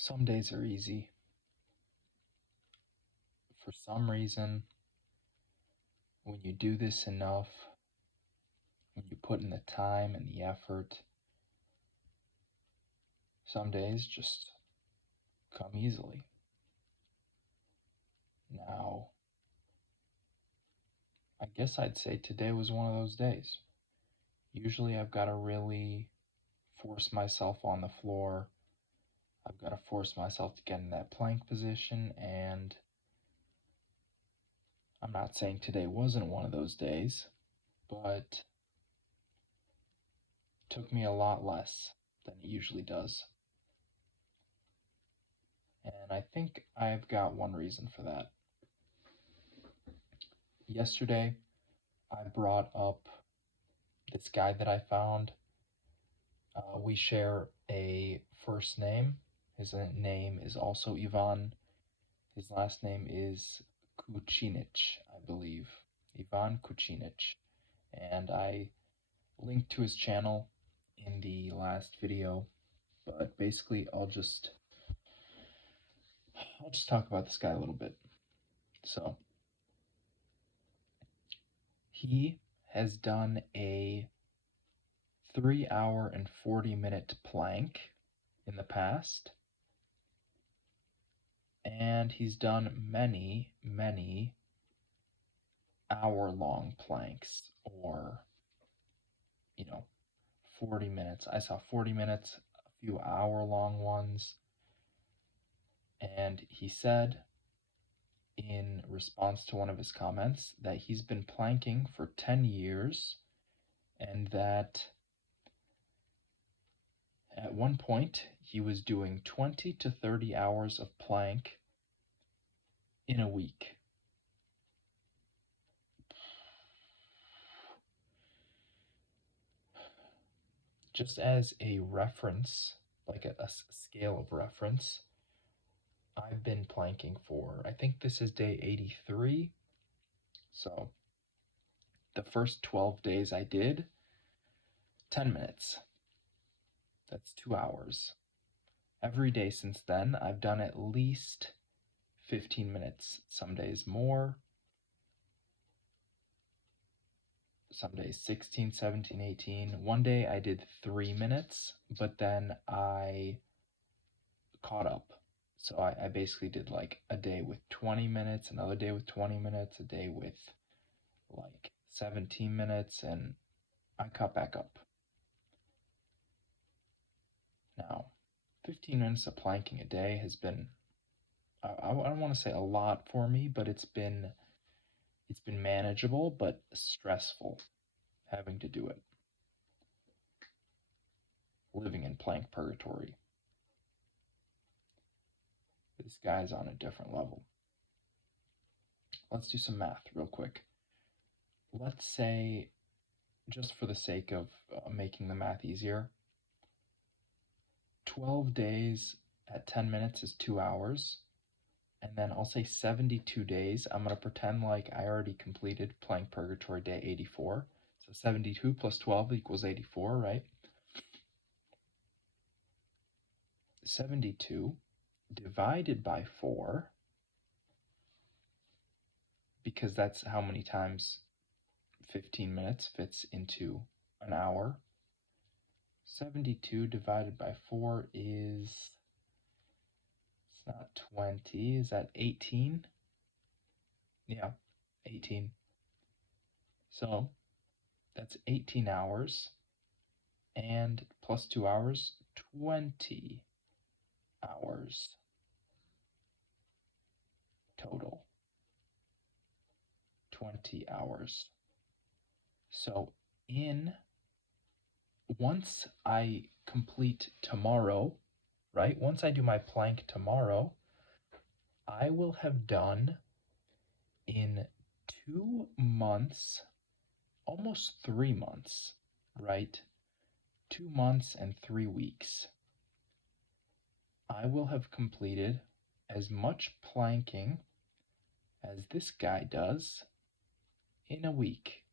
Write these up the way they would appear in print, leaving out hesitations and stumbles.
Some days are easy. For some reason, when you do this enough, when you put in the time and the effort, some days just come easily. Now, I guess I'd say today was one of those days. Usually I've got to really force myself on the floor. I've got to force myself to get in that plank position, and I'm not saying today wasn't one of those days, but it took me a lot less than it usually does. And I think I've got one reason for that. Yesterday, I brought up this guy that I found. We share a first name. His name is also Ivan. His last name is Kucinich, I believe. Ivan Kucinich. And I linked to his channel in the last video, but basically I'll just talk about this guy a little bit. So, he has done a 3-hour and 40-minute plank in the past, and he's done many hour-long planks, or 40 minutes. I saw 40 minutes, a few hour-long ones, and he said in response to one of his comments that he's been planking for 10 years and that at one point he was doing 20 to 30 hours of plank in a week. Just as a reference, like a scale of reference, I've been planking for, I think this is day 83. So the first 12 days I did 10 minutes. That's 2 hours. Every day since then, I've done at least 15 minutes, some days more, some days 16, 17, 18. One day I did 3 minutes, but then I caught up. So I basically did like a day with 20 minutes, another day with 20 minutes, a day with like 17 minutes, and I caught back up. Now, 15 minutes of planking a day has been, I don't want to say a lot for me, but it's been manageable, but stressful having to do it. Living in plank purgatory. This guy's on a different level. Let's do some math real quick. Let's say, just for the sake of making the math easier, 12 days at 10 minutes is 2 hours. And then I'll say 72 days. I'm going to pretend like I already completed plank purgatory day 84. So 72 plus 12 equals 84, right? 72 divided by 4, because that's how many times 15 minutes fits into an hour. 72 divided by 4 is, it's not 20, is that 18? Yeah, 18. So that's 18 hours, and plus 2 hours, 20 hours total. 20 hours. So once I complete tomorrow, right? Once I do my plank tomorrow, I will have done in 2 months, almost 3 months, right? 2 months and 3 weeks. I will have completed as much planking as this guy does in a week,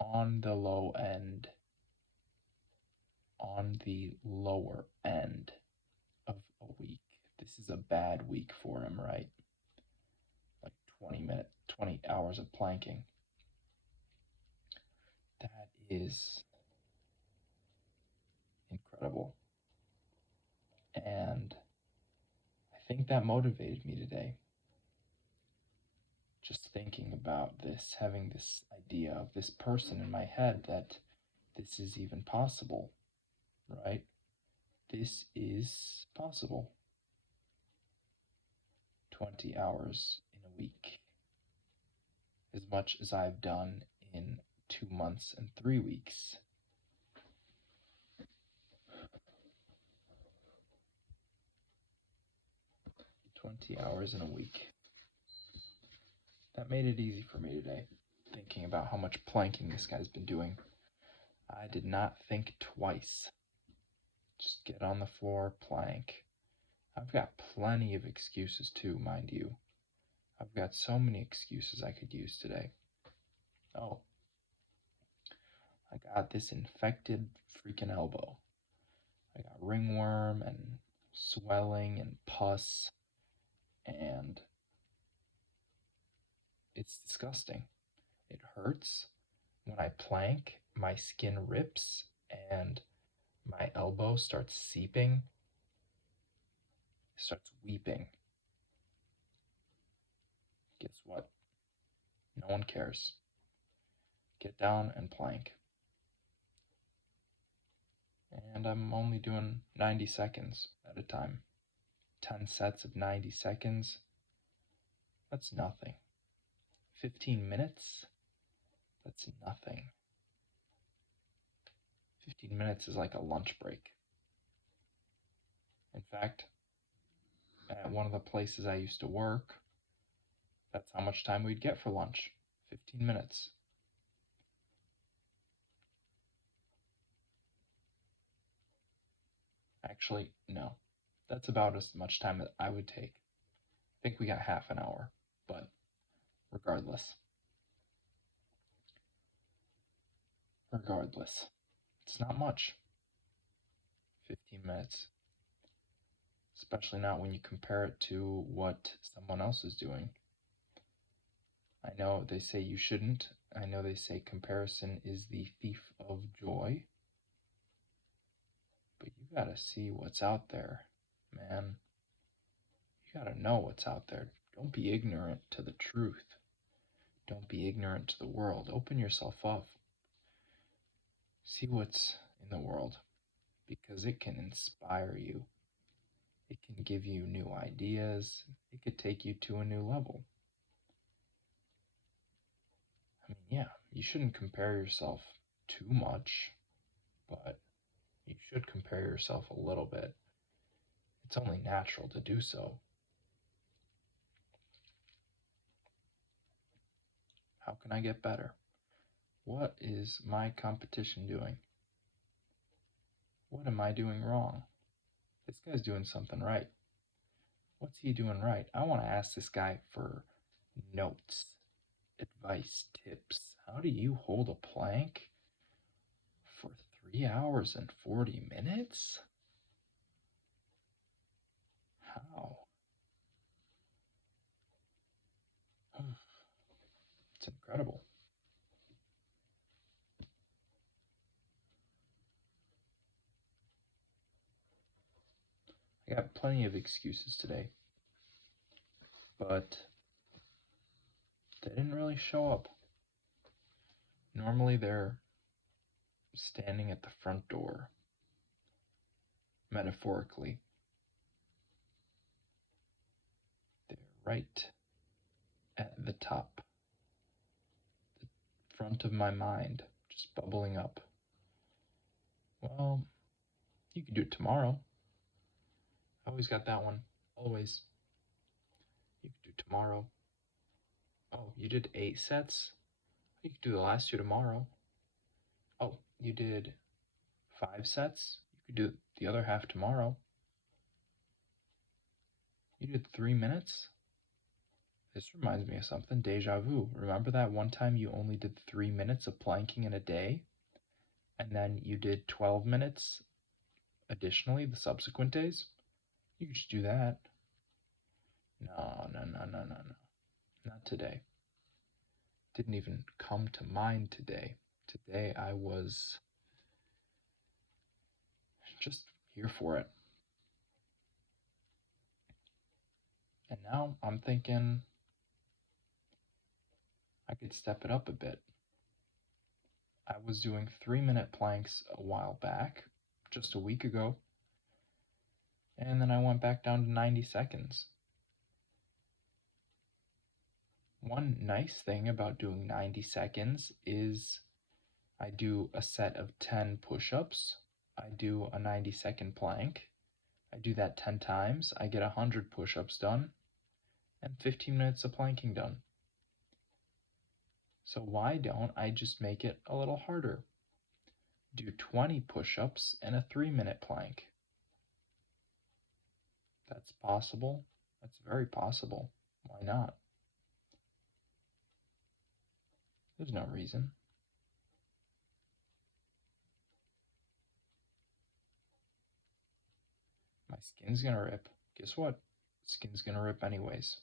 on the low end, on the lower end of a week. is a bad week for him, right? Like 20 hours of planking. That is incredible. And I think that motivated me today. Just thinking about this, having this idea of this person in my head that this is even possible, right? This is possible. 20 hours in a week. As much as I've done in 2 months and 3 weeks. 20 hours in a week. That made it easy for me today, thinking about how much planking this guy's been doing. I did not think twice. Just get on the floor, plank. I've got plenty of excuses too, mind you. I've got so many excuses I could use today. Oh, I got this infected freaking elbow. I got ringworm and swelling and pus, and it's disgusting. It hurts. When I plank, my skin rips and my elbow starts seeping. It starts weeping. Guess what? No one cares. Get down and plank. And I'm only doing 90 seconds at a time. 10 sets of 90 seconds. That's nothing. 15 minutes? That's nothing. 15 minutes is like a lunch break. In fact, at one of the places I used to work, that's how much time we'd get for lunch. 15 minutes. Actually, no. That's about as much time that I would take. I think we got half an hour, but regardless. It's not much. 15 minutes. Especially not when you compare it to what someone else is doing. I know they say you shouldn't. I know they say comparison is the thief of joy. But you gotta see what's out there, man. You gotta know what's out there. Don't be ignorant to the truth. Don't be ignorant to the world. Open yourself up. See what's in the world, because it can inspire you. It can give you new ideas. It could take you to a new level. I mean, yeah, you shouldn't compare yourself too much, but you should compare yourself a little bit. It's only natural to do so. How can I get better? What is my competition doing? What am I doing wrong? This guy's doing something right. What's he doing right? I want to ask this guy for notes, advice, tips. How do you hold a plank for 3 hours and 40 minutes? How? It's incredible. I got plenty of excuses today, but they didn't really show up. Normally they're standing at the front door, metaphorically. They're right at the top, the front of my mind, just bubbling up. Well, you can do it tomorrow. Always got that one. Always. You can do tomorrow. Oh, you did 8 sets? You could do the last 2 tomorrow. Oh, you did 5 sets? You could do the other half tomorrow. You did 3 minutes? This reminds me of something. Deja vu. Remember that one time you only did 3 minutes of planking in a day? And then you did 12 minutes additionally the subsequent days? You could just do that. No, no, no, no, no, no. Not today. Didn't even come to mind today. Today I was just here for it. And now I'm thinking I could step it up a bit. I was doing 3-minute planks a while back, just a week ago, and then I went back down to 90 seconds. One nice thing about doing 90 seconds is I do a set of 10 push ups, I do a 90-second plank, I do that 10 times, I get 100 push ups done, and 15 minutes of planking done. So why don't I just make it a little harder? Do 20 push ups and a 3-minute plank. That's possible. That's very possible. Why not? There's no reason. My skin's gonna rip. Guess what? Skin's gonna rip anyways.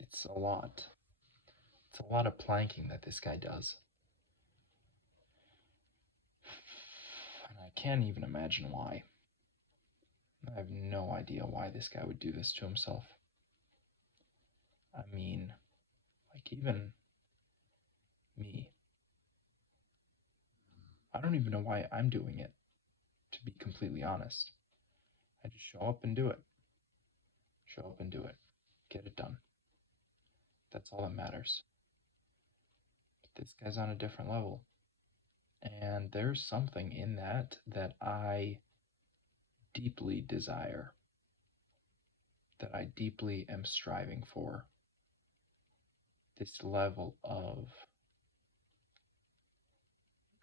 It's a lot. It's a lot of planking that this guy does. And I can't even imagine why. I have no idea why this guy would do this to himself. I mean, like, even me. I don't even know why I'm doing it, to be completely honest. I just show up and do it. Show up and do it. Get it done. That's all that matters. But this guy's on a different level. And there's something in that that I deeply desire, that I deeply am striving for. This level of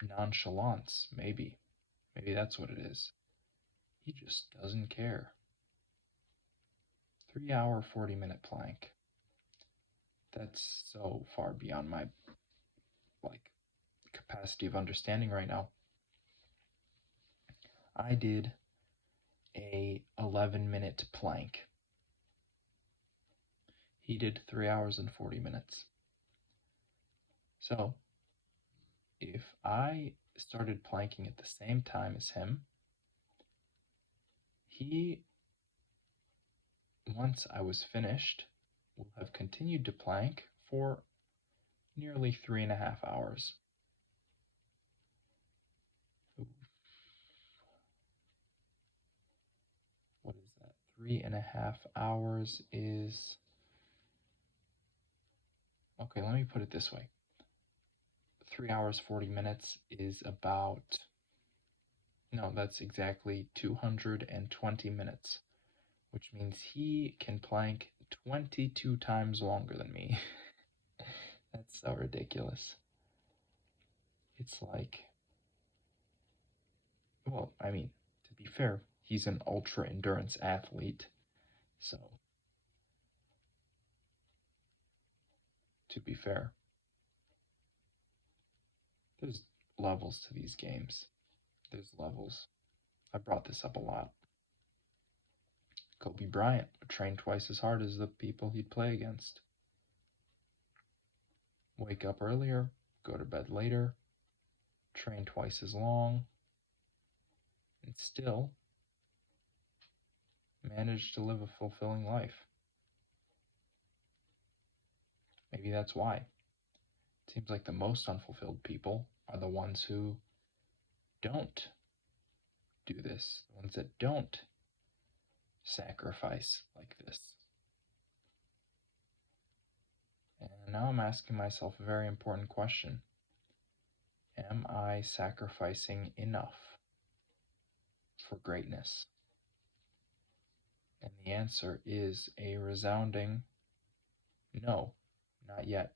nonchalance, maybe. Maybe that's what it is. He just doesn't care. 3 hour, 40-minute plank. That's so far beyond my capacity of understanding right now. I did a 11-minute plank. He did 3 hours and 40 minutes. So, if I started planking at the same time as him, he, once I was finished, will have continued to plank for nearly 3.5 hours. What is that? 3.5 hours is... Okay, let me put it this way. 3 hours, 40 minutes is about... No, that's exactly 220 minutes, which means he can plank 22 times longer than me. That's so ridiculous. It's like... Well, I mean, to be fair, he's an ultra endurance athlete, so to be fair, there's levels to these games. There's levels. I brought this up a lot. Kobe Bryant would train twice as hard as the people he'd play against. Wake up earlier, go to bed later, train twice as long, and still manage to live a fulfilling life. Maybe that's why. It seems like the most unfulfilled people are the ones who don't do this, the ones that don't sacrifice like this. And now I'm asking myself a very important question. Am I sacrificing enough for greatness? And the answer is a resounding no, not yet.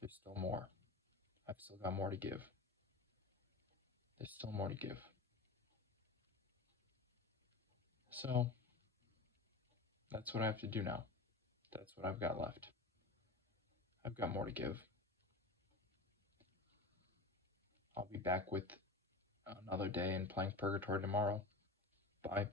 There's still more. I've still got more to give. There's still more to give. So, that's what I have to do now. That's what I've got left. I've got more to give. I'll be back with another day in Plank Purgatory tomorrow. Bye.